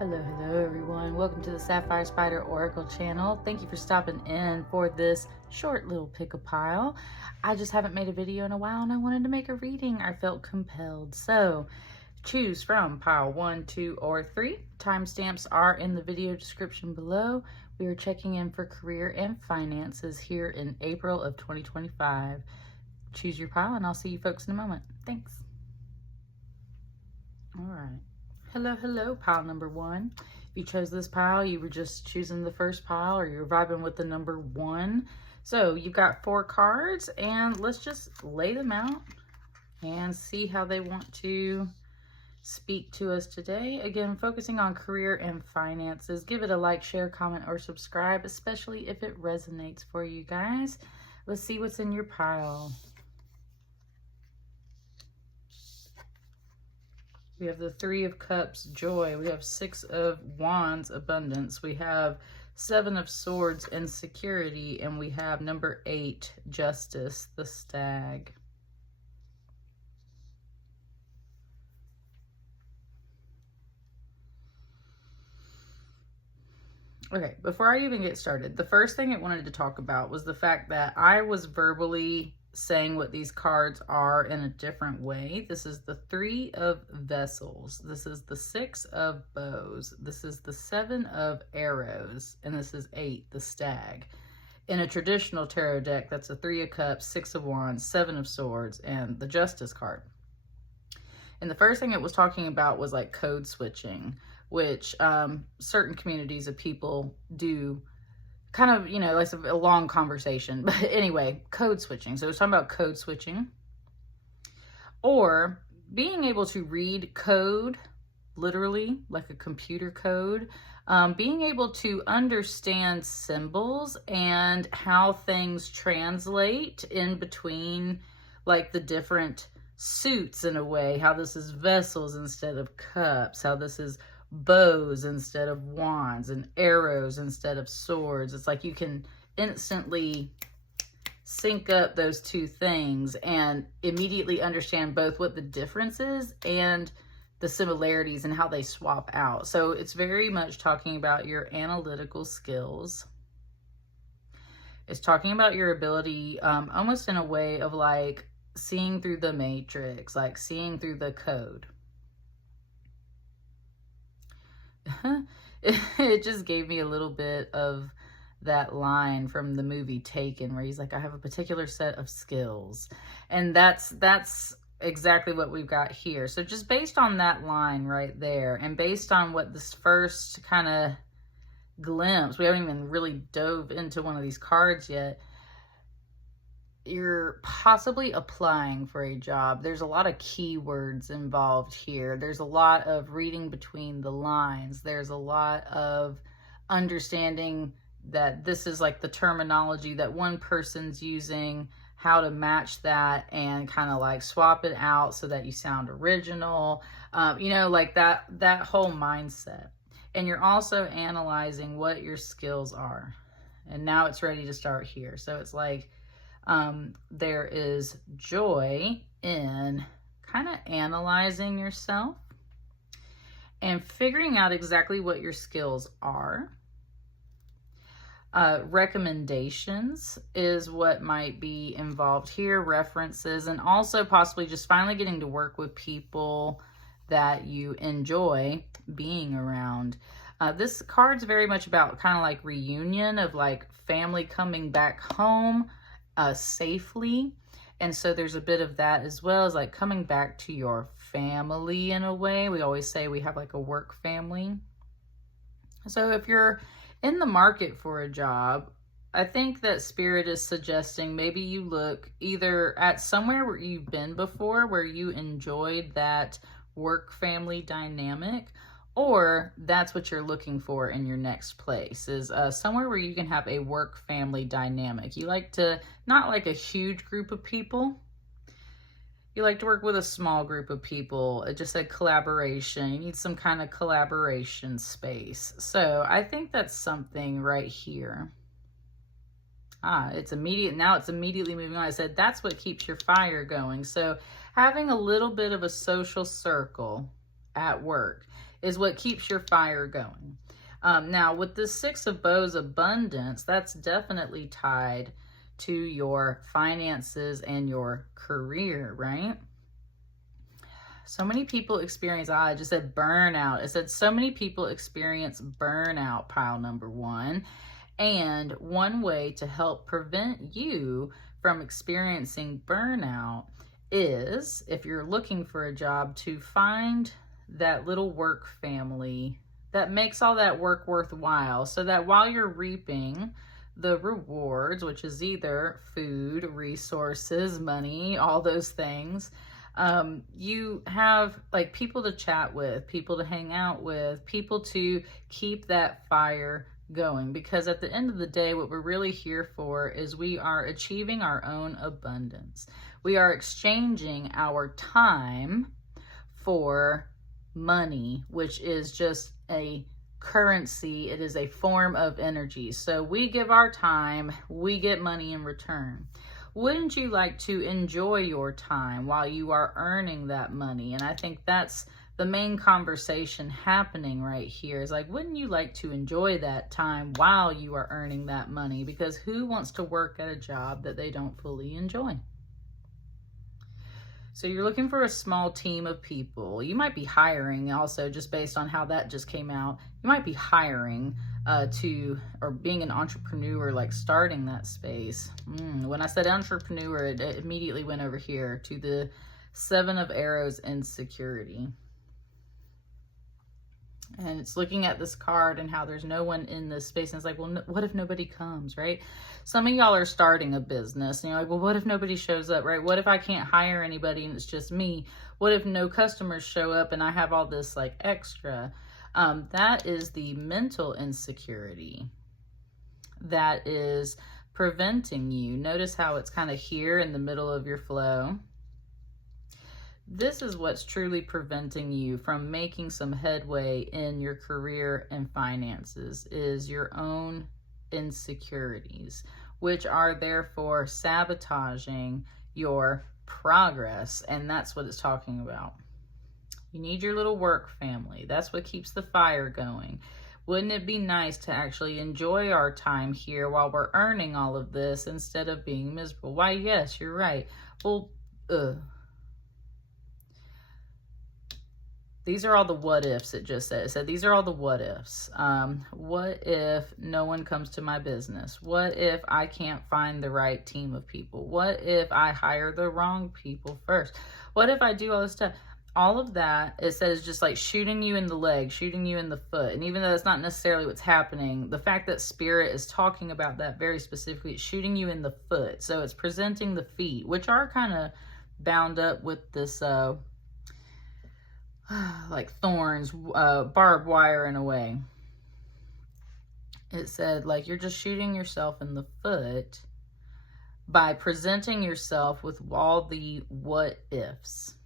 Hello everyone. Welcome to the Sapphire Spider Oracle channel. Thank you for stopping in for this short little pick-a-pile. I just haven't made a video in a while and I wanted to make a reading. I felt compelled. So choose from pile 1, 2, or 3. Timestamps are in the video description below. We are checking in for career and finances here in April of 2025. Choose your pile and I'll see you folks in a moment. Thanks. All right. Hello, pile number 1. If you chose this pile, you were just choosing the first pile or you're vibing with the number 1. So you've got 4 cards and let's just lay them out and see how they want to speak to us today. Again, focusing on career and finances. Give it a like, share, comment, or subscribe, especially if it resonates for you guys. Let's see what's in your pile. We have the 3 of Cups, joy. We have 6 of Wands, abundance. We have 7 of Swords, insecurity. And we have number 8, justice, the stag. Okay, before I even get started, the first thing I wanted to talk about was the fact that I was verbally saying what these cards are in a different way. This is the 3 of vessels. This is the 6 of bows. This is the 7 of arrows. And this is 8, the stag. In a traditional tarot deck, that's a 3 of cups, 6 of wands, 7 of swords, and the justice card. And the first thing it was talking about was like code switching, which certain communities of people do. Kind of, you know, like a long conversation. But anyway, code switching. So we're talking about code switching. Or being able to read code, literally, like a computer code. Being able to understand symbols and how things translate in between, like the different suits in a way. How this is vessels instead of cups. How this is bows instead of wands and arrows instead of swords. It's like you can instantly sync up those two things and immediately understand both what the difference is and the similarities and how they swap out. So it's very much talking about your analytical skills. It's talking about your ability, almost in a way of like seeing through the matrix, like seeing through the code. It just gave me a little bit of that line from the movie Taken where he's like, I have a particular set of skills. And that's exactly what we've got here. So just based on that line right there and based on what this first kind of glimpse, we haven't even really dove into one of these cards yet, you're possibly applying for a job. There's a lot of keywords involved here. There's a lot of reading between the lines. There's a lot of understanding that this is like the terminology that one person's using, how to match that and kind of like swap it out so that you sound original. You know, like that whole mindset. And you're also analyzing what your skills are. And now it's ready to start here. So it's like, there is joy in kind of analyzing yourself and figuring out exactly what your skills are. Recommendations is what might be involved here, references, and also possibly just finally getting to work with people that you enjoy being around. This card's very much about kind of like reunion of like family coming back home safely. And so there's a bit of that as well as like coming back to your family in a way. We always say we have like a work family. So if you're in the market for a job, I think that Spirit is suggesting maybe you look either at somewhere where you've been before, where you enjoyed that work family dynamic, or that's what you're looking for in your next place, is somewhere where you can have a work family dynamic. You like to, not like a huge group of people. You like to work with a small group of people. It just said collaboration. You need some kind of collaboration space. So I think that's something right here. It's immediate. Now it's immediately moving on. I said that's what keeps your fire going. So having a little bit of a social circle at work is what keeps your fire going. Now, with the Six of Bows abundance, that's definitely tied to your finances and your career, right? So many people experience, I just said burnout. It said so many people experience burnout, pile number one. And one way to help prevent you from experiencing burnout is, if you're looking for a job, to find that little work family that makes all that work worthwhile, so that while you're reaping the rewards, which is either food, resources, money, all those things, you have like people to chat with, people to hang out with, people to keep that fire going. Because at the end of the day, what we're really here for is we are achieving our own abundance. We are exchanging our time for money, which is just a currency. It is a form of energy. So we give our time, we get money in return. Wouldn't you like to enjoy your time while you are earning that money? And I think that's the main conversation happening right here, is like, wouldn't you like to enjoy that time while you are earning that money? Because who wants to work at a job that they don't fully enjoy? So you're looking for a small team of people. You might be hiring also, just based on how that just came out. You might be hiring or being an entrepreneur, like starting that space. When I said entrepreneur, it immediately went over here to the Seven of Arrows, insecurity. And it's looking at this card and how there's no one in this space. And it's like, well, what if nobody comes, right? Some of y'all are starting a business and you're like, well, what if nobody shows up, right? What if I can't hire anybody and it's just me? What if no customers show up and I have all this like extra? That is the mental insecurity that is preventing you. Notice how it's kind of here in the middle of your flow. This is what's truly preventing you from making some headway in your career and finances, is your own insecurities, which are therefore sabotaging your progress. And that's what it's talking about. You need your little work family. That's what keeps the fire going. Wouldn't it be nice to actually enjoy our time here while we're earning all of this instead of being miserable? Why, yes, you're right. Well, these are all the what ifs. It just said. It said these are all the what ifs. What if no one comes to my business? What if I can't find the right team of people? What if I hire the wrong people first? What if I do all this stuff? All of that, it says, just like shooting you in the leg, shooting you in the foot. And even though that's not necessarily what's happening, the fact that Spirit is talking about that very specifically, it's shooting you in the foot. So it's presenting the feet, which are kind of bound up with this like thorns, barbed wire in a way. It said like you're just shooting yourself in the foot by presenting yourself with all the what ifs.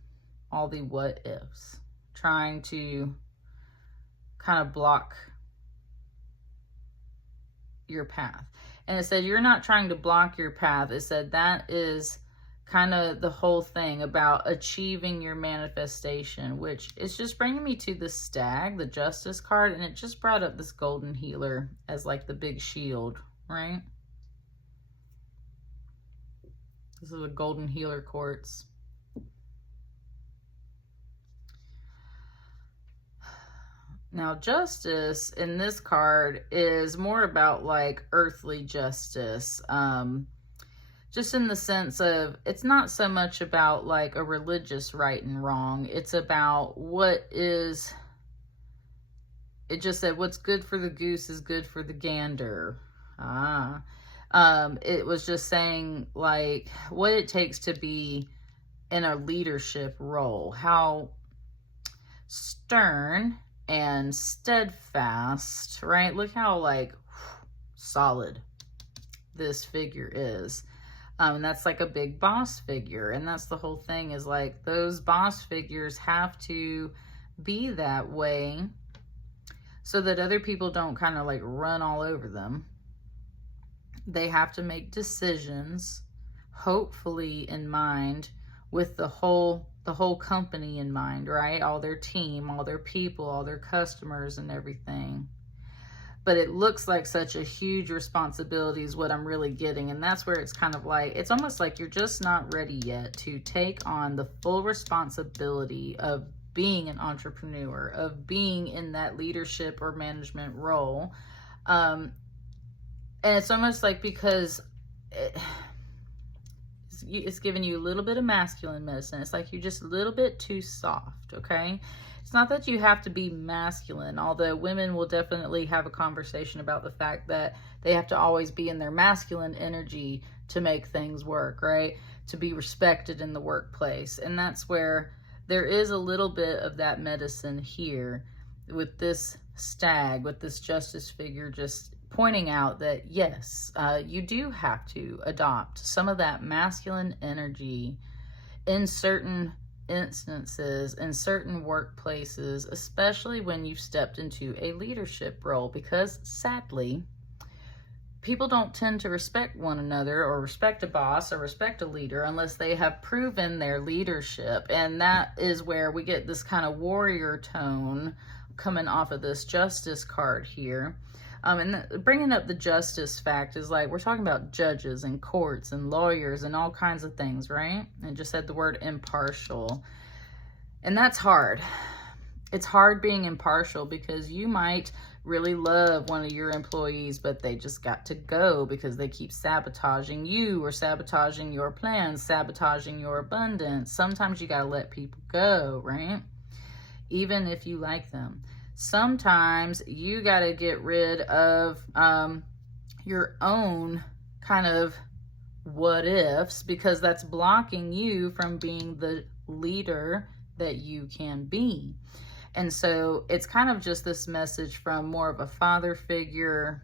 All the what ifs. Trying to kind of block your path. And it said you're not trying to block your path. It said that is kind of the whole thing about achieving your manifestation, which is just bringing me to the Stag, the Justice card, and it just brought up this golden healer as like the big shield, right? This is a golden healer quartz. Now, justice in this card is more about like earthly justice. Just in the sense of, it's not so much about like a religious right and wrong. It's about what is, it just said, what's good for the goose is good for the gander. It was just saying like what it takes to be in a leadership role, how stern and steadfast, right? Look how like solid this figure is. And that's like a big boss figure. And that's the whole thing, is like those boss figures have to be that way so that other people don't kind of like run all over them. They have to make decisions, hopefully in mind, with the whole the whole company in mind, right? All their team, all their people, all their customers and everything. But it looks like such a huge responsibility is what I'm really getting. And that's where it's kind of like, it's almost like you're just not ready yet to take on the full responsibility of being an entrepreneur, of being in that leadership or management role. And it's almost like because it's giving you a little bit of masculine medicine. It's like you're just a little bit too soft, okay? It's not that you have to be masculine, although women will definitely have a conversation about the fact that they have to always be in their masculine energy to make things work, right? To be respected in the workplace. And that's where there is a little bit of that medicine here with this stag, with this justice figure, just pointing out that yes, you do have to adopt some of that masculine energy in certain instances, in certain workplaces, especially when you've stepped into a leadership role, because sadly, people don't tend to respect one another or respect a boss or respect a leader unless they have proven their leadership. And that is where we get this kind of warrior tone coming off of this justice card here. And bringing up the justice fact is like, we're talking about judges and courts and lawyers and all kinds of things, right? And just said the word impartial. And that's hard. It's hard being impartial because you might really love one of your employees, but they just got to go because they keep sabotaging you or sabotaging your plans, sabotaging your abundance. Sometimes you got to let people go, right? Even if you like them. Sometimes you got to get rid of your own kind of what ifs because that's blocking you from being the leader that you can be. And so it's kind of just this message from more of a father figure,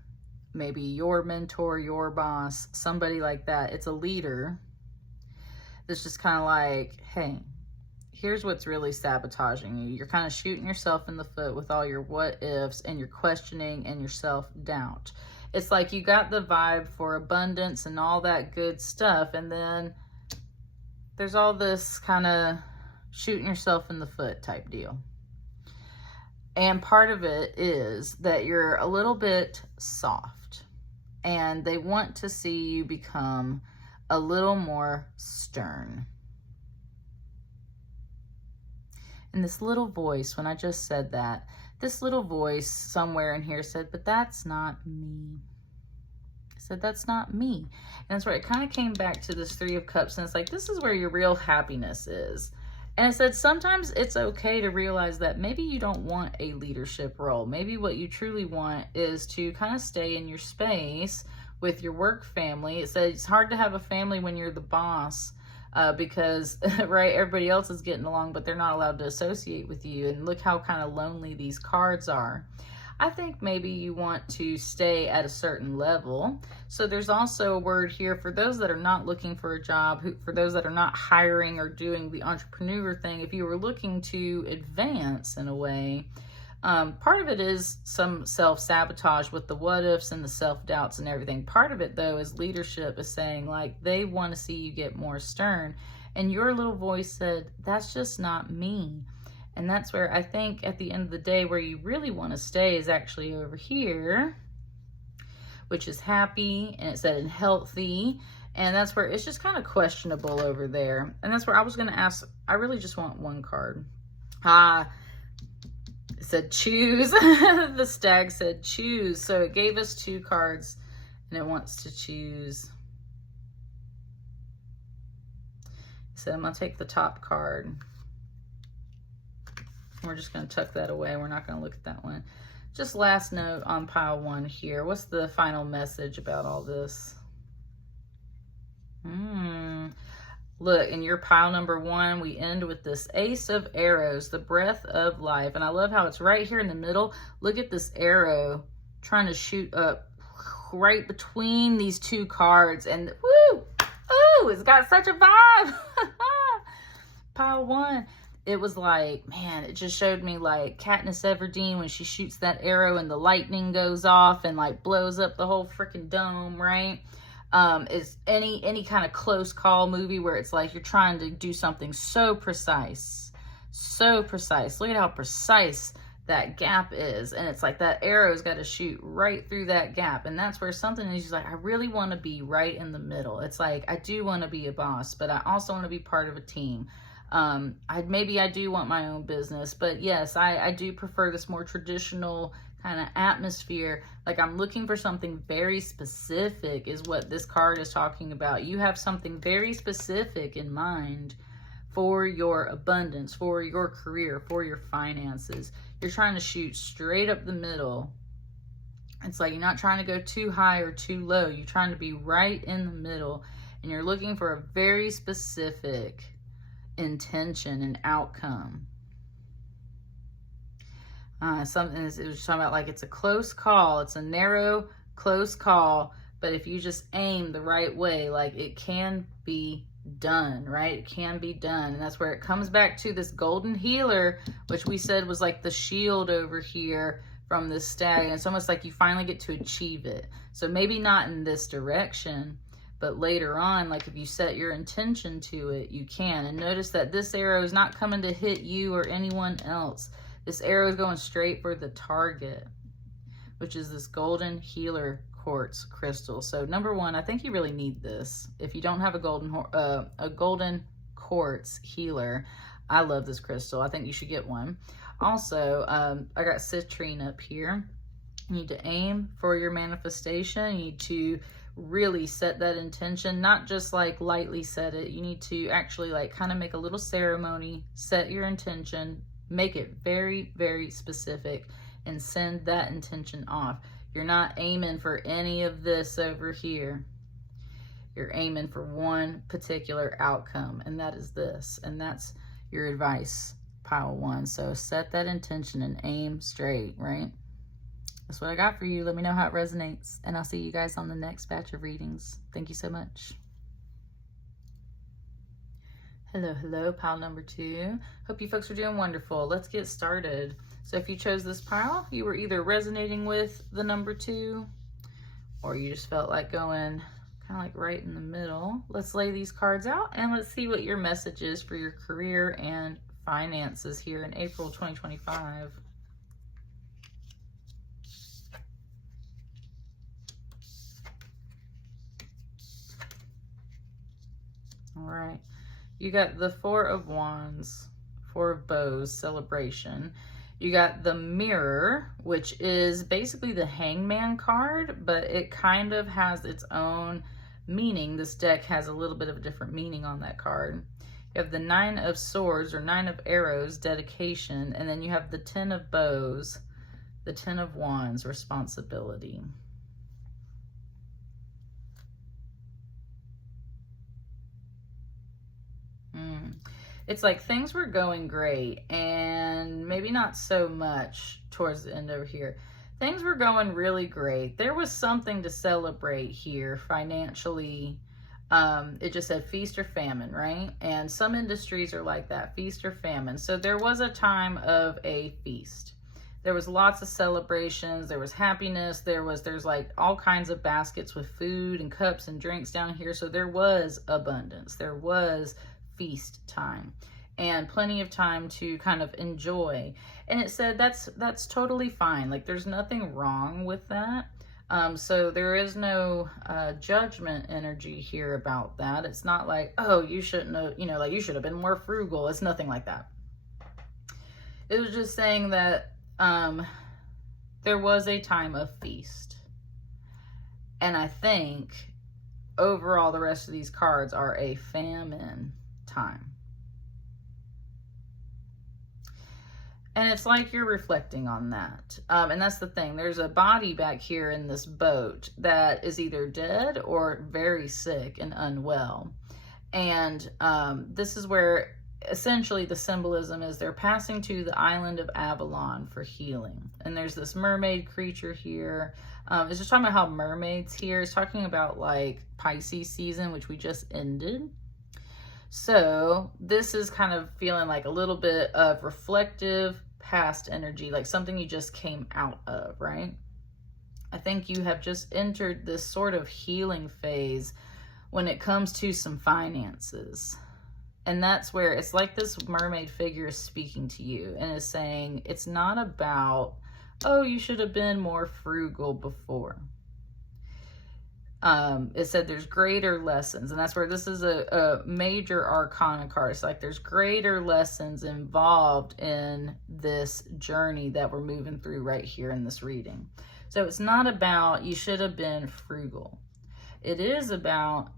maybe your mentor, your boss, somebody like that. It's a leader that's just kind of like, hey, here's what's really sabotaging you. You're kind of shooting yourself in the foot with all your what ifs and your questioning and your self-doubt. It's like you got the vibe for abundance and all that good stuff, and then there's all this kind of shooting yourself in the foot type deal. And part of it is that you're a little bit soft, and they want to see you become a little more stern. And this little voice, when I just said that, this little voice somewhere in here said, but that's not me. I said, that's not me. And that's where it kind of came back to this Three of Cups. And it's like, this is where your real happiness is. And I said, sometimes it's okay to realize that maybe you don't want a leadership role. Maybe what you truly want is to kind of stay in your space with your work family. It said it's hard to have a family when you're the boss. Because, right, everybody else is getting along, but they're not allowed to associate with you. And look how kind of lonely these cards are. I think maybe you want to stay at a certain level. So there's also a word here for those that are not looking for a job, for those that are not hiring or doing the entrepreneur thing. If you were looking to advance in a way, part of it is some self-sabotage with the what-ifs and the self-doubts and everything. Part of it, though, is leadership is saying, like, they want to see you get more stern. And your little voice said, that's just not me. And that's where I think at the end of the day, where you really want to stay is actually over here, which is happy, and it said in healthy. And that's where it's just kind of questionable over there. And that's where I was going to ask, I really just want one card. It said choose. The stag said choose. So it gave us two cards and it wants to choose. So I'm going to take the top card. We're just going to tuck that away. We're not going to look at that one. Just last note on pile one here. What's the final message about all this? Look, in your pile number one, we end with this Ace of Arrows, the breath of life. And I love how it's right here in the middle. Look at this arrow trying to shoot up right between these two cards. And woo! Ooh, it's got such a vibe. Pile one. It was like, man, it just showed me like Katniss Everdeen when she shoots that arrow and the lightning goes off and like blows up the whole freaking dome, right? is any kind of close call movie where it's like you're trying to do something so precise. So precise. Look at how precise that gap is. And it's like that arrow's got to shoot right through that gap. And that's where something is just like, I really want to be right in the middle. It's like, I do want to be a boss, but I also want to be part of a team. Maybe I do want my own business, but yes, I do prefer this more traditional kind of atmosphere. Like, I'm looking for something very specific is what this card is talking about. You have something very specific in mind for your abundance, for your career, for your finances. You're trying to shoot straight up the middle. It's like you're not trying to go too high or too low. You're trying to be right in the middle, and you're looking for a very specific intention and outcome. Something it was talking about, like, it's a close call. It's a narrow, close call, but if you just aim the right way, like, it can be done, right? It can be done. And that's where it comes back to this golden healer, which we said was like the shield over here from this stallion. It's almost like you finally get to achieve it. So maybe not in this direction, but later on, like if you set your intention to it, you can. And notice that this arrow is not coming to hit you or anyone else. This arrow is going straight for the target, which is this golden healer quartz crystal. So number one, I think you really need this. If you don't have a golden quartz healer, I love this crystal. I think you should get one. Also, I got citrine up here. You need to aim for your manifestation. You need to really set that intention, not just like lightly set it. You need to actually like kind of make a little ceremony, set your intention, make it very, very specific, and send that intention off. You're not aiming for any of this over here. You're aiming for one particular outcome, and that is this. And that's your advice, pile one. So set that intention and aim straight, right? That's what I got for you. Let me know how it resonates, and I'll see you guys on the next batch of readings. Thank you so much. Hello, hello, pile number two. Hope you folks are doing wonderful. Let's get started. So if you chose this pile, you were either resonating with the number two, or you just felt like going kind of like right in the middle. Let's lay these cards out and let's see what your message is for your career and finances here in April 2025. All right. You got the Four of Wands, Four of Bows, celebration. You got the Mirror, which is basically the Hangman card, but it kind of has its own meaning. This deck has a little bit of a different meaning on that card. You have the Nine of Swords or Nine of Arrows, dedication, and then you have the Ten of Bows, the Ten of Wands, responsibility. It's like things were going great, and maybe not so much towards the end over here. Things were going really great. There was something to celebrate here financially. It just said feast or famine, right? And some industries are like that, feast or famine. So there was a time of a feast. There was lots of celebrations. There was happiness. There's like all kinds of baskets with food and cups and drinks down here. So there was abundance. There was feast time and plenty of time to kind of enjoy. And it said that's totally fine. Like there's nothing wrong with that. So there is no judgment energy here about that. It's not like, oh, you shouldn't have, like you should have been more frugal. It's nothing like that. It was just saying that there was a time of feast. And I think overall the rest of these cards are a famine time. And it's like you're reflecting on that. And that's the thing. There's a body back here in this boat that is either dead or very sick and unwell. And this is where essentially the symbolism is they're passing to the island of Avalon for healing. And there's this mermaid creature here. It's just talking about how mermaids here. It's talking about like Pisces season, which we just ended. So this is kind of feeling like a little bit of reflective past energy, like something you just came out of, right? I think you have just entered this sort of healing phase when it comes to some finances. And that's where it's like this mermaid figure is speaking to you and is saying, it's not about, oh, you should have been more frugal before. It said there's greater lessons, and that's where this is a major arcana card. It's like there's greater lessons involved in this journey that we're moving through right here in this reading. So it's not about you should have been frugal. It is about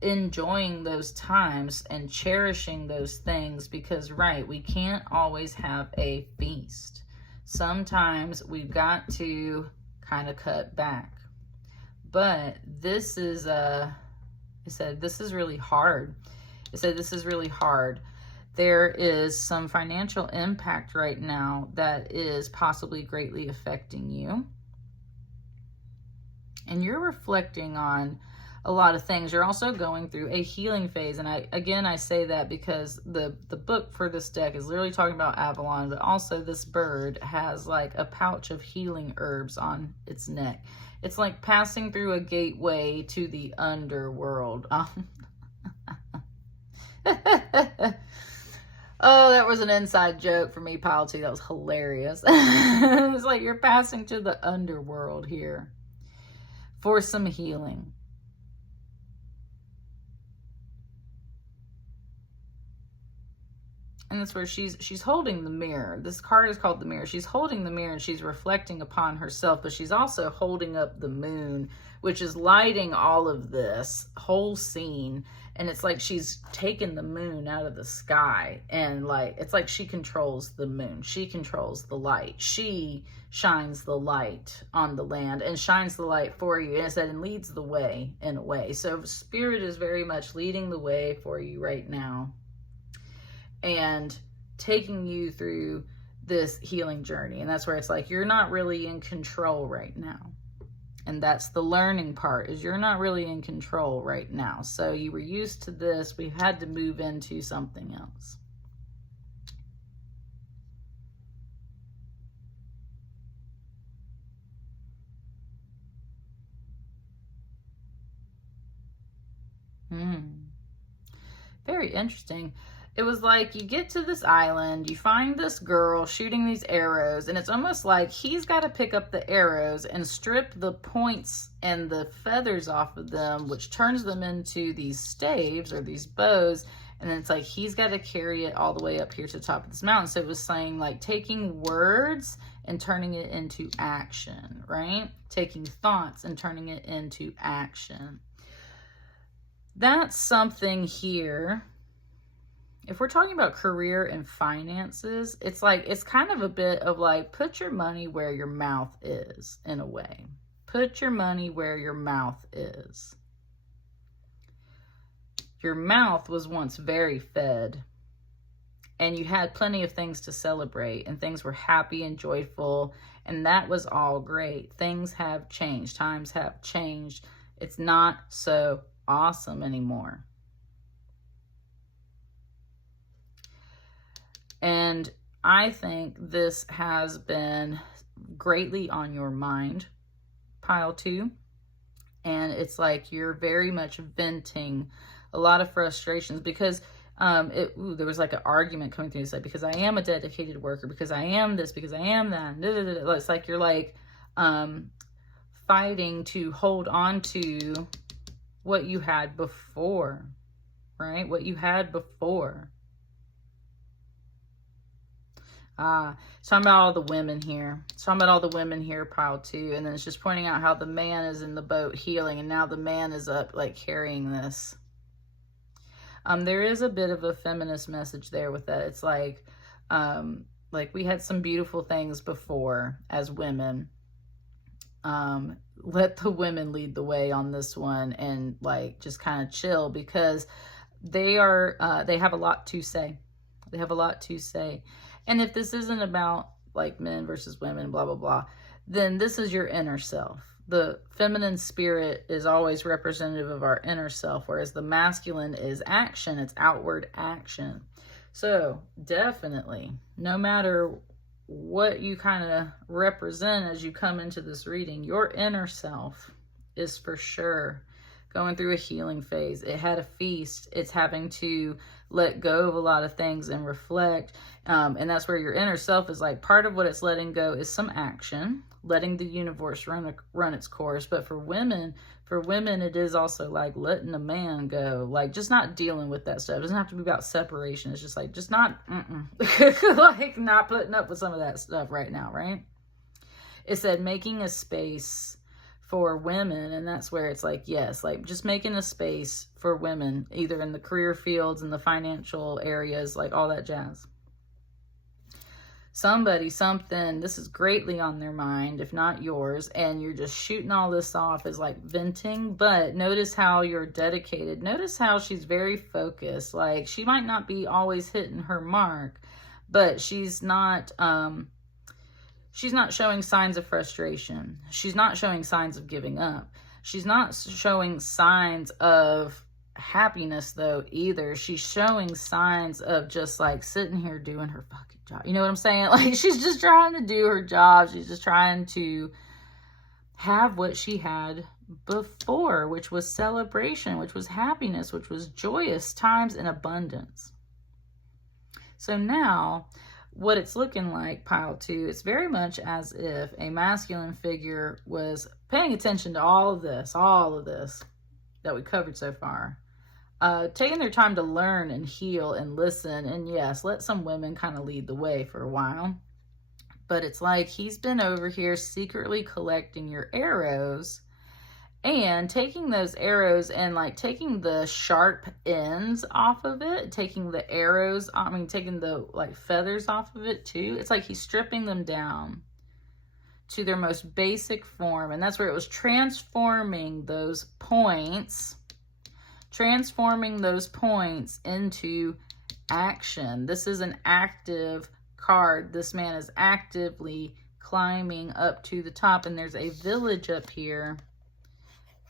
enjoying those times and cherishing those things, because, right, we can't always have a feast. Sometimes we've got to kind of cut back. But this is, it said, this is really hard. It said, this is really hard. There is some financial impact right now that is possibly greatly affecting you. And you're reflecting on a lot of things. You're also going through a healing phase. And I say that because the book for this deck is literally talking about Avalon, but also this bird has like a pouch of healing herbs on its neck. It's like passing through a gateway to the underworld. Oh, that was an inside joke for me, Pile 2. That was hilarious. It's like you're passing to the underworld here for some healing. And that's where she's holding the mirror. This card is called the mirror. She's holding the mirror and she's reflecting upon herself, but she's also holding up the moon, which is lighting all of this whole scene. And it's like she's taken the moon out of the sky, and like it's like she controls the moon. She controls the light. She shines the light on the land and shines the light for you. And it said, and leads the way in a way. So Spirit is very much leading the way for you right now, and taking you through this healing journey. And that's where it's like, you're not really in control right now. And that's the learning part, is you're not really in control right now. So you were used to this. We had to move into something else. Very interesting. It was like you get to this island, you find this girl shooting these arrows, and it's almost like he's got to pick up the arrows and strip the points and the feathers off of them, which turns them into these staves or these bows. And then it's like he's got to carry it all the way up here to the top of this mountain. So it was saying like taking words and turning it into action, right? Taking thoughts and turning it into action. That's something here. If we're talking about career and finances, it's like, it's kind of a bit of like, put your money where your mouth is, in a way. Put your money where your mouth is. Your mouth was once very fed, and you had plenty of things to celebrate, and things were happy and joyful, and that was all great. Things have changed. Times have changed. It's not so awesome anymore. And I think this has been greatly on your mind, Pile 2. And it's like you're very much venting a lot of frustrations, because there was like an argument coming through. It's like, because I am a dedicated worker, because I am this, because I am that. It's like you're like fighting to hold on to what you had before, right? What you had before. Talking about all the women here. Talking about all the women here, Pile 2. And then it's just pointing out how the man is in the boat healing, and now the man is up like carrying this. There is a bit of a feminist message there with that. It's like we had some beautiful things before as women. Let the women lead the way on this one, and like just kind of chill, because they have a lot to say. They have a lot to say. And if this isn't about like men versus women, blah, blah, blah, then this is your inner self. The feminine spirit is always representative of our inner self, whereas the masculine is action. It's outward action. So definitely, no matter what you kind of represent as you come into this reading. Your inner self is for sure going through a healing phase. It had a feast. It's having to let go of a lot of things and reflect. And that's where your inner self is like, part of what it's letting go is some action, letting the universe run its course. But for women, it is also like letting a man go, like just not dealing with that stuff. It doesn't have to be about separation. It's just like, just not, like not putting up with some of that stuff right now, right? It said making a space for women, and that's where it's like, yes, like just making a space for women, either in the career fields and the financial areas, like all that jazz. Somebody, something, this is greatly on their mind, if not yours, and you're just shooting all this off as like venting. But notice how you're dedicated. Notice how she's very focused. Like she might not be always hitting her mark, but she's not showing signs of frustration. She's not showing signs of giving up. She's not showing signs of happiness though either. She's showing signs of just like sitting here doing her fucking job. You know what I'm saying? Like she's just trying to do her job. She's just trying to have what she had before, which was celebration, which was happiness, which was joyous times in abundance. So now what it's looking like, pile 2, it's very much as if a masculine figure was paying attention to all of this that we covered so far, taking their time to learn and heal and listen, and yes, let some women kind of lead the way for a while. But it's like he's been over here secretly collecting your arrows and taking those arrows and like taking the sharp ends off of it, taking the arrows, taking the like feathers off of it too. It's like he's stripping them down to their most basic form. And that's where it was transforming those points into action. This is an active card. This man is actively climbing up to the top, and there's a village up here.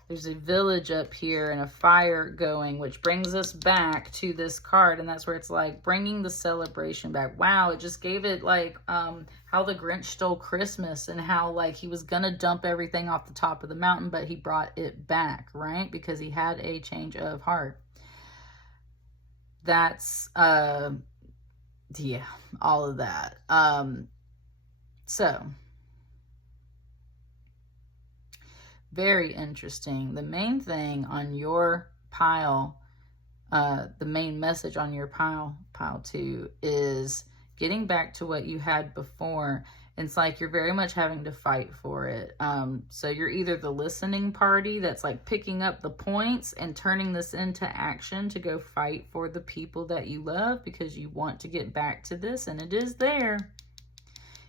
There's a village up here and a fire going, which brings us back to this card. And that's where it's like bringing the celebration back. Wow, it just gave it like how the Grinch stole Christmas, and how like he was going to dump everything off the top of the mountain, but he brought it back, right? Because he had a change of heart. That's, yeah, all of that. So very interesting. The main thing on your pile, the main message on your pile 2, is getting back to what you had before. It's like you're very much having to fight for it. So you're either the listening party that's like picking up the points and turning this into action to go fight for the people that you love because you want to get back to this, and it is there.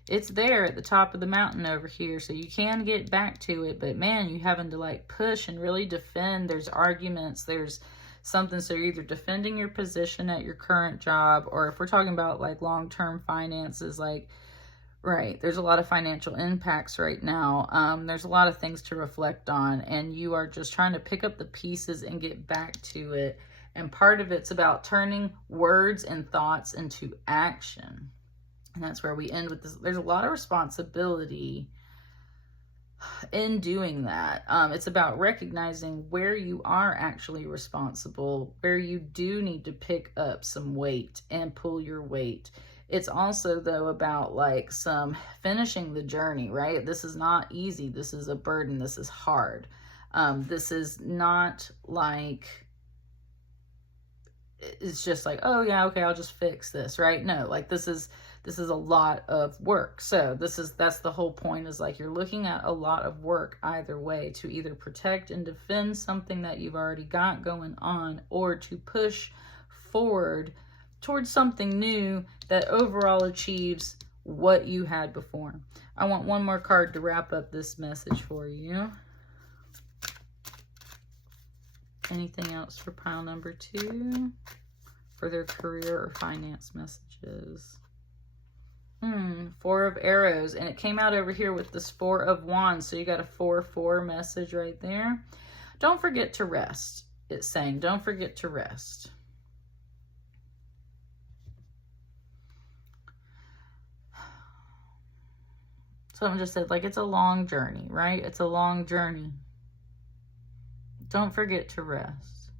It's there at the top of the mountain over here, so you can get back to it, but man, you having to like push and really defend. There's arguments, there's something, so you're either defending your position at your current job, or if we're talking about like long-term finances, like, right, there's a lot of financial impacts right now. There's a lot of things to reflect on, and you are just trying to pick up the pieces and get back to it. And part of it's about turning words and thoughts into action. And that's where we end with this. There's a lot of responsibility in doing that. It's about recognizing where you are actually responsible, where you do need to pick up some weight and pull your weight. It's also, though, about like some finishing the journey, right? This is not easy. This is a burden. This is hard. This is not like, it's just like, oh yeah, okay, I'll just fix this, right? No, like this is a lot of work. So that's the whole point, is like you're looking at a lot of work either way, to either protect and defend something that you've already got going on, or to push forward towards something new that overall achieves what you had before. I want one more card to wrap up this message for you. Anything else for pile number 2 for their career or finance messages? 4 of arrows, and it came out over here with this 4 of wands, so you got a 4-4 message right there. Don't forget to rest. It's saying don't forget to rest. Someone just said, like, it's a long journey, right? It's a long journey. Don't forget to rest.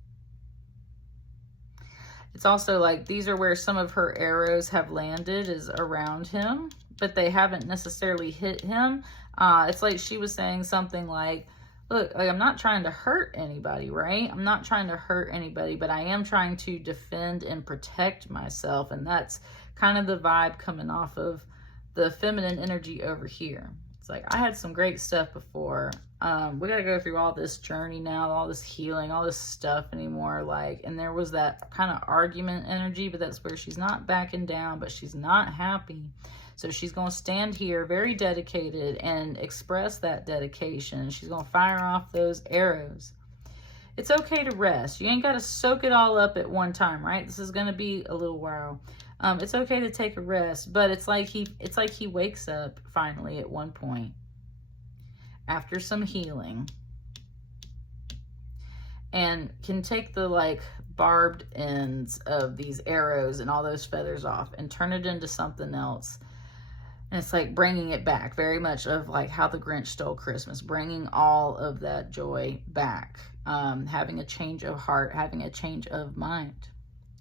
It's also like these are where some of her arrows have landed, is around him, but they haven't necessarily hit him. It's like she was saying something like, look, like, I'm not trying to hurt anybody, right? I'm not trying to hurt anybody, but I am trying to defend and protect myself. And that's kind of the vibe coming off of the feminine energy over here. It's like, I had some great stuff before. We got to go through all this journey now, all this healing, all this stuff anymore. Like, and there was that kind of argument energy, but that's where she's not backing down, but she's not happy. So she's going to stand here very dedicated and express that dedication. She's going to fire off those arrows. It's okay to rest. You ain't got to soak it all up at one time, right? This is going to be a little while. It's okay to take a rest, but it's like he wakes up finally at one point after some healing and can take the like barbed ends of these arrows and all those feathers off and turn it into something else. And it's like bringing it back, very much of like how the Grinch stole Christmas, bringing all of that joy back, having a change of heart, having a change of mind.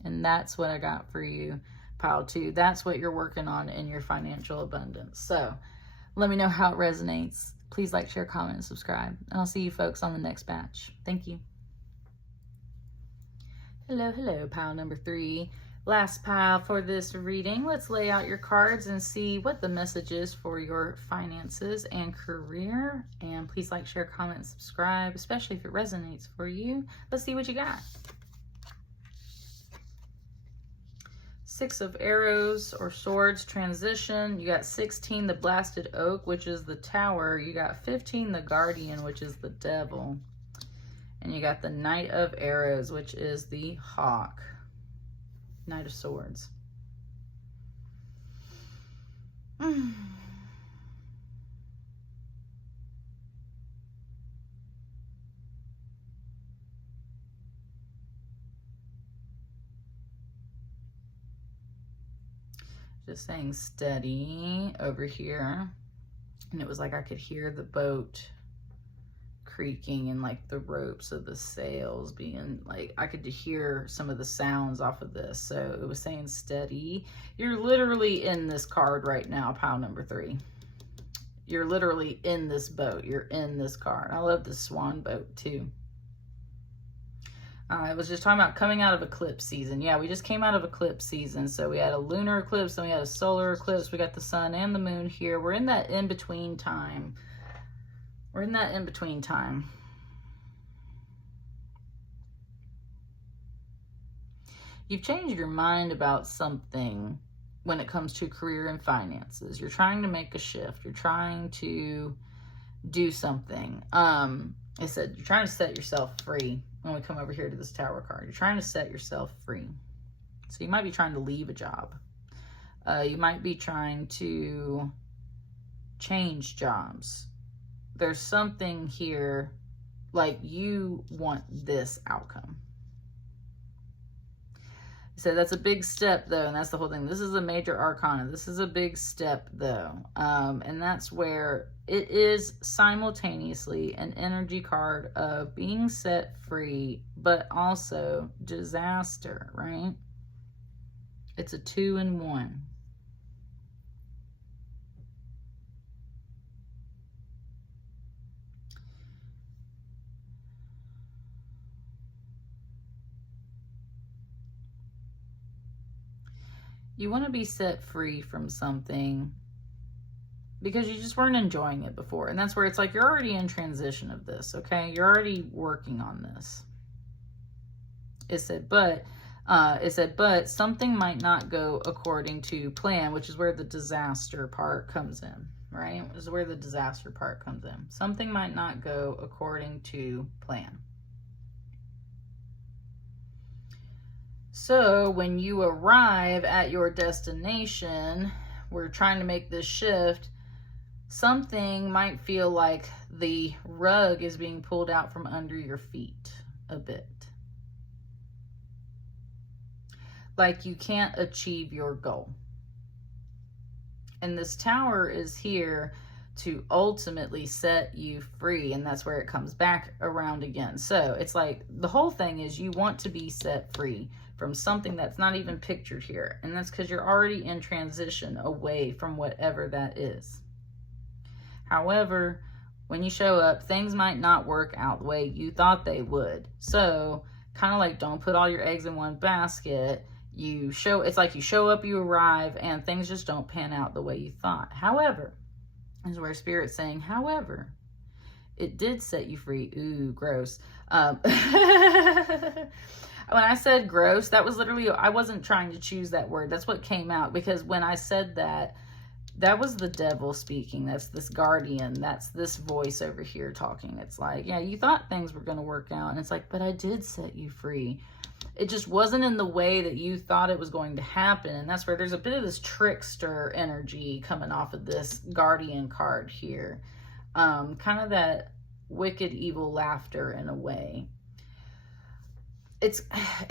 And that's what I got for you, pile 2. That's what you're working on in your financial abundance. So let me know how it resonates. Please like, share, comment, and subscribe. And I'll see you folks on the next batch. Thank you. Hello, hello, pile number 3. Last pile for this reading. Let's lay out your cards and see what the message is for your finances and career. And please like, share, comment, and subscribe, especially if it resonates for you. Let's see what you got. 6 of arrows or swords, transition. You got 16, the blasted oak, which is the tower. You got 15, the guardian, which is the devil. And you got the knight of arrows, which is the hawk. Knight of Swords. Just saying steady over here. And it was like I could hear the boat creaking and like the ropes of the sails being like, I could hear some of the sounds off of this. So it was saying steady. You're literally in this card right now, pile number 3. You're literally in this boat. You're in this card. I love the swan boat too. I was just talking about coming out of eclipse season. Yeah, we just came out of eclipse season. So we had a lunar eclipse, then we had a solar eclipse. We got the sun and the moon here. We're in that in-between time. We're in that in-between time. You've changed your mind about something when it comes to career and finances. You're trying to make a shift. You're trying to do something. It said you're trying to set yourself free when we come over here to this tower card. You're trying to set yourself free. So you might be trying to leave a job. You might be trying to change jobs. There's something here, like you want this outcome. So that's a big step though, and that's the whole thing. This is a major arcana. This is a big step though. And that's where it is simultaneously an energy card of being set free, but also disaster, right? It's a 2-in-1. You want to be set free from something because you just weren't enjoying it before. And that's where it's like you're already in transition of this, okay? You're already working on this. It said, but something might not go according to plan, which is where the disaster part comes in, right? This is where the disaster part comes in. Something might not go according to plan. So when you arrive at your destination, we're trying to make this shift, something might feel like the rug is being pulled out from under your feet a bit. Like you can't achieve your goal. And this tower is here to ultimately set you free. And that's where it comes back around again. So it's like the whole thing is you want to be set free from something that's not even pictured here. And that's because you're already in transition away from whatever that is. However, when you show up, things might not work out the way you thought they would. So kind of like, don't put all your eggs in one basket. It's like you show up, you arrive, and things just don't pan out the way you thought. However, this is where Spirit's saying, however, it did set you free. Ooh, gross. When I said gross, that was literally, I wasn't trying to choose that word. That's what came out, because when I said that, that was the devil speaking. That's this guardian. That's this voice over here talking. It's like, yeah, you thought things were going to work out. And it's like, but I did set you free. It just wasn't in the way that you thought it was going to happen. And that's where there's a bit of this trickster energy coming off of this guardian card here. Kind of that wicked, evil laughter in a way. It's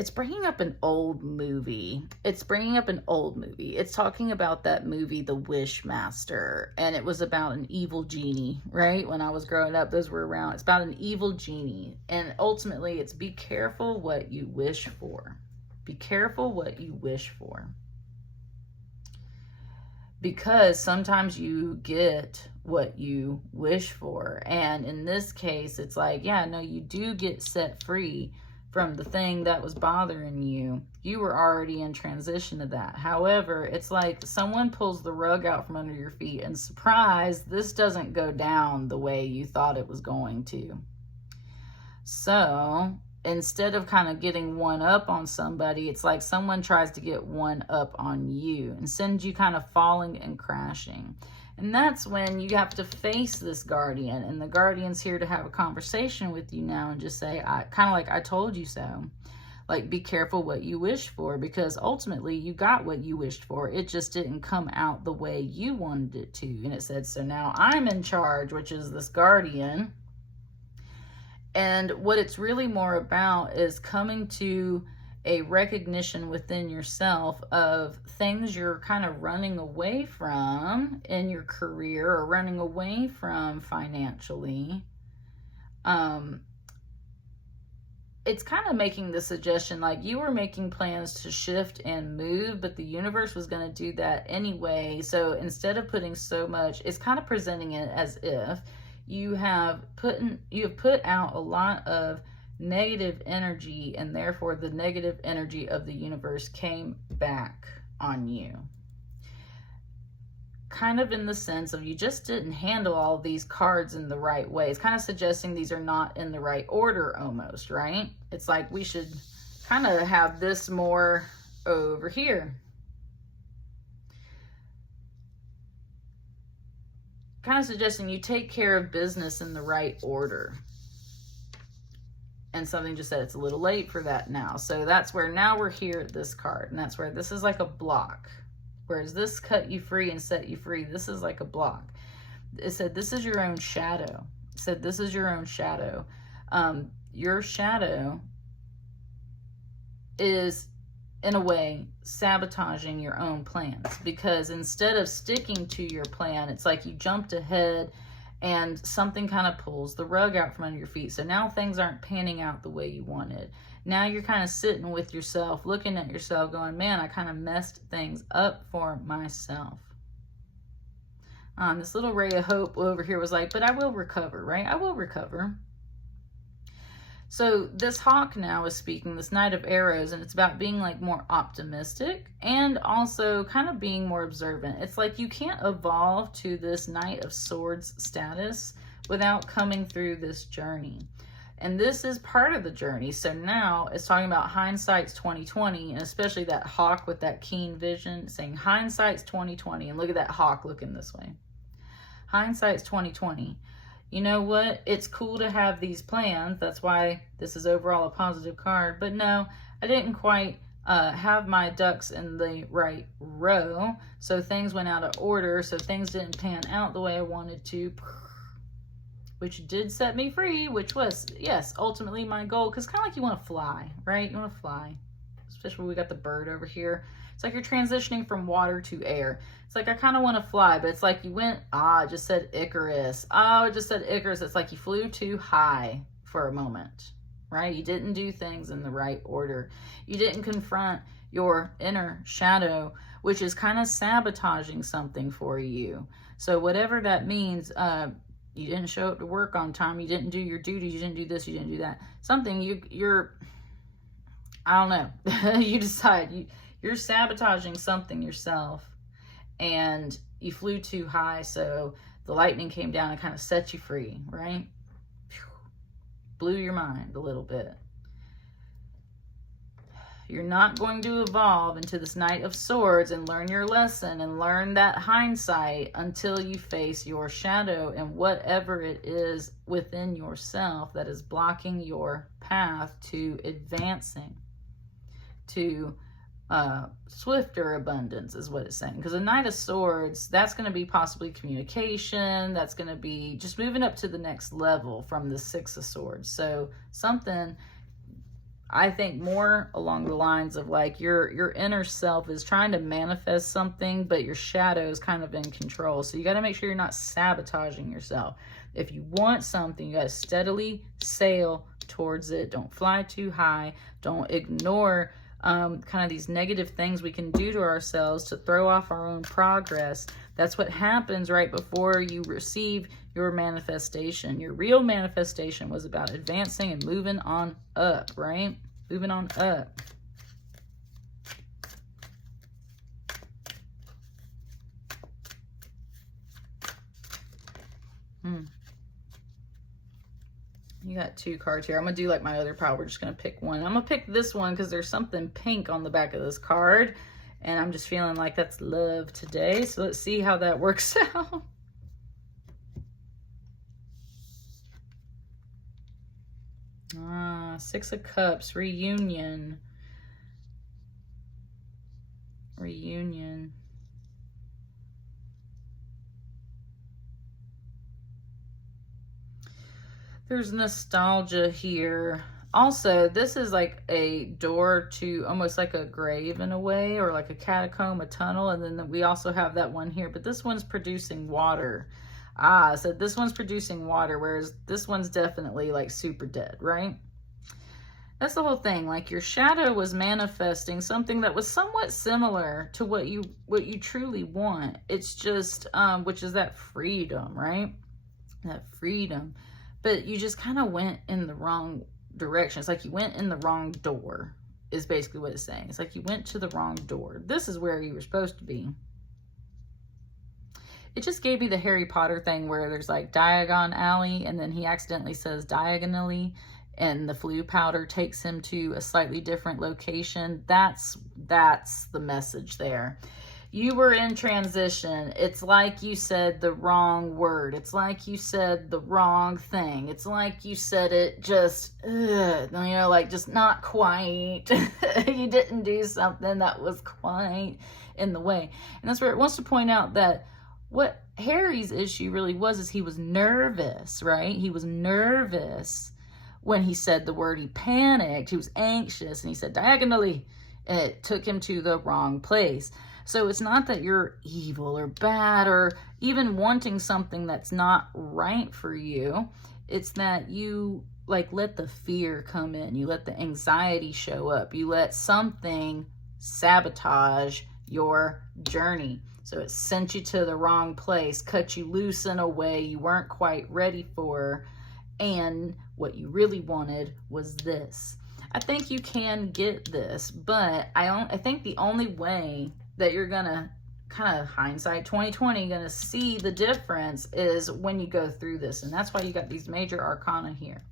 bringing up an old movie. It's talking about that movie, The Wishmaster. And it was about an evil genie, right? When I was growing up, those were around. It's about an evil genie. And ultimately, it's be careful what you wish for. Be careful what you wish for. Because sometimes you get what you wish for. And in this case, it's like, yeah, no, you do get set free from the thing that was bothering you. You were already in transition to that. However, it's like someone pulls the rug out from under your feet and surprise, this doesn't go down the way you thought it was going to. So instead of kind of getting one up on somebody, it's like someone tries to get one up on you and sends you kind of falling and crashing. And that's when you have to face this guardian, and the guardian's here to have a conversation with you now and just say, kind of like, I told you so. Like, be careful what you wish for, because ultimately you got what you wished for. It just didn't come out the way you wanted it to. And it said, so now I'm in charge, which is this guardian. And what it's really more about is coming to a recognition within yourself of things you're kind of running away from in your career or running away from financially. It's kind of making the suggestion like you were making plans to shift and move, but the universe was going to do that anyway. So instead of putting so much, it's kind of presenting it as if you have put out a lot of negative energy, and therefore the negative energy of the universe came back on you. Kind of in the sense of you just didn't handle all of these cards in the right way. It's kind of suggesting these are not in the right order almost, right? It's like we should kind of have this more over here. Kind of suggesting you take care of business in the right order. And something just said it's a little late for that now. So that's where now we're here at this card. And that's where this is like a block. Whereas this cut you free and set you free, this is like a block. It said this is your own shadow. It said this is your own shadow. Your shadow is, in a way, sabotaging your own plans. Because instead of sticking to your plan, it's like you jumped ahead and something kind of pulls the rug out from under your feet. So now things aren't panning out the way you wanted. Now you're kind of sitting with yourself, looking at yourself, going, man, I kind of messed things up for myself. This little ray of hope over here was like, but I will recover, right? I will recover. So this hawk now is speaking, this Knight of Arrows, and it's about being like more optimistic and also kind of being more observant. It's like you can't evolve to this Knight of Swords status without coming through this journey. And this is part of the journey. So now it's talking about hindsight's 2020, and especially that hawk with that keen vision, saying hindsight's 2020. And look at that hawk looking this way. Hindsight's 2020. You know what? It's cool to have these plans. That's why this is overall a positive card. But no, I didn't quite have my ducks in the right row. So things went out of order. So things didn't pan out the way I wanted to. Which did set me free, which was, yes, ultimately my goal. Because kind of like you want to fly, right? You want to fly. It's especially when we got the bird over here. It's like you're transitioning from water to air. It's like, I kind of want to fly, but it's like you went, it just said Icarus. Oh, it just said Icarus. It's like you flew too high for a moment, right? You didn't do things in the right order. You didn't confront your inner shadow, which is kind of sabotaging something for you. So whatever that means, you didn't show up to work on time. You didn't do your duties. You didn't do this. You didn't do that. Something you're, I don't know. You decide you're sabotaging something yourself, and you flew too high. So the lightning came down and kind of set you free, right? Blew your mind a little bit. You're not going to evolve into this Knight of Swords and learn your lesson and learn that hindsight until you face your shadow and whatever it is within yourself that is blocking your path to advancing, to swifter abundance is what it's saying. Because a Knight of Swords, that's going to be possibly communication. That's going to be just moving up to the next level from the Six of Swords. So something, I think, more along the lines of like your inner self is trying to manifest something, but your shadow is kind of in control. So you got to make sure you're not sabotaging yourself. If you want something, you got to steadily sail towards it. Don't fly too high. Don't ignore kind of these negative things we can do to ourselves to throw off our own progress. That's what happens right before you receive your manifestation. Your real manifestation was about advancing and moving on up, right? Moving on up. You got two cards here. I'm going to do like my other pile. We're just going to pick one. I'm going to pick this one because there's something pink on the back of this card. And I'm just feeling like that's love today. So let's see how that works out. Six of Cups, reunion. Reunion. There's nostalgia here. Also, this is like a door to almost like a grave in a way, or like a catacomb, a tunnel. And then we also have that one here, but this one's producing water. So this one's producing water, whereas this one's definitely like super dead, right? That's the whole thing. Like your shadow was manifesting something that was somewhat similar to what you truly want. It's just, which is that freedom, right? That freedom. But you just kind of went in the wrong direction. It's like you went in the wrong door, is basically what it's saying. It's like you went to the wrong door. This is where you were supposed to be. It just gave me the Harry Potter thing where there's like Diagon Alley, and then he accidentally says diagonally, and the flu powder takes him to a slightly different location. That's the message there. You were in transition. It's like you said the wrong word. It's like you said the wrong thing. It's like you said it just, like just not quite. You didn't do something that was quite in the way. And that's where it wants to point out that what Harry's issue really was is he was nervous, right? He was nervous when he said the word. He panicked. He was anxious, and he said diagonally. It took him to the wrong place. So it's not that you're evil or bad or even wanting something that's not right for you. It's that you like let the fear come in. You let the anxiety show up. You let something sabotage your journey. So it sent you to the wrong place, cut you loose in a way you weren't quite ready for. And what you really wanted was this. I think you can get this, but I think the only way that you're gonna kind of hindsight 2020 gonna see the difference is when you go through this. And that's why you got these major arcana here.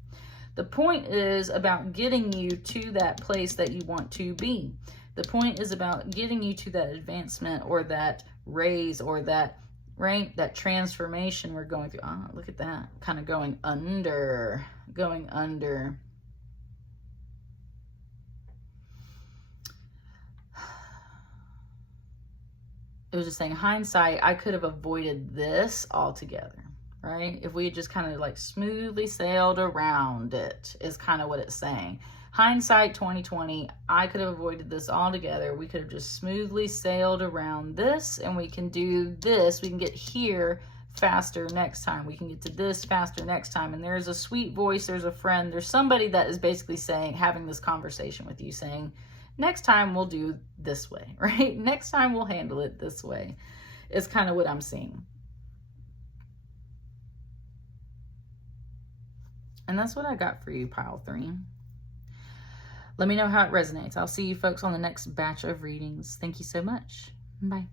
The point is about getting you to that place that you want to be. The point is about getting you to that advancement or that raise or that, right, that transformation we're going through. Look at that, kind of going under. It was just saying, hindsight, I could have avoided this altogether, right? If we had just kind of like smoothly sailed around it, is kind of what it's saying. Hindsight 2020, I could have avoided this altogether. We could have just smoothly sailed around this, and we can do this. We can get here faster next time. We can get to this faster next time. And there's a sweet voice, there's a friend, there's somebody that is basically saying, having this conversation with you, saying, next time we'll do this way, right? Next time we'll handle it this way. It's kind of what I'm seeing. And that's what I got for you, pile 3. Let me know how it resonates. I'll see you folks on the next batch of readings. Thank you so much. Bye.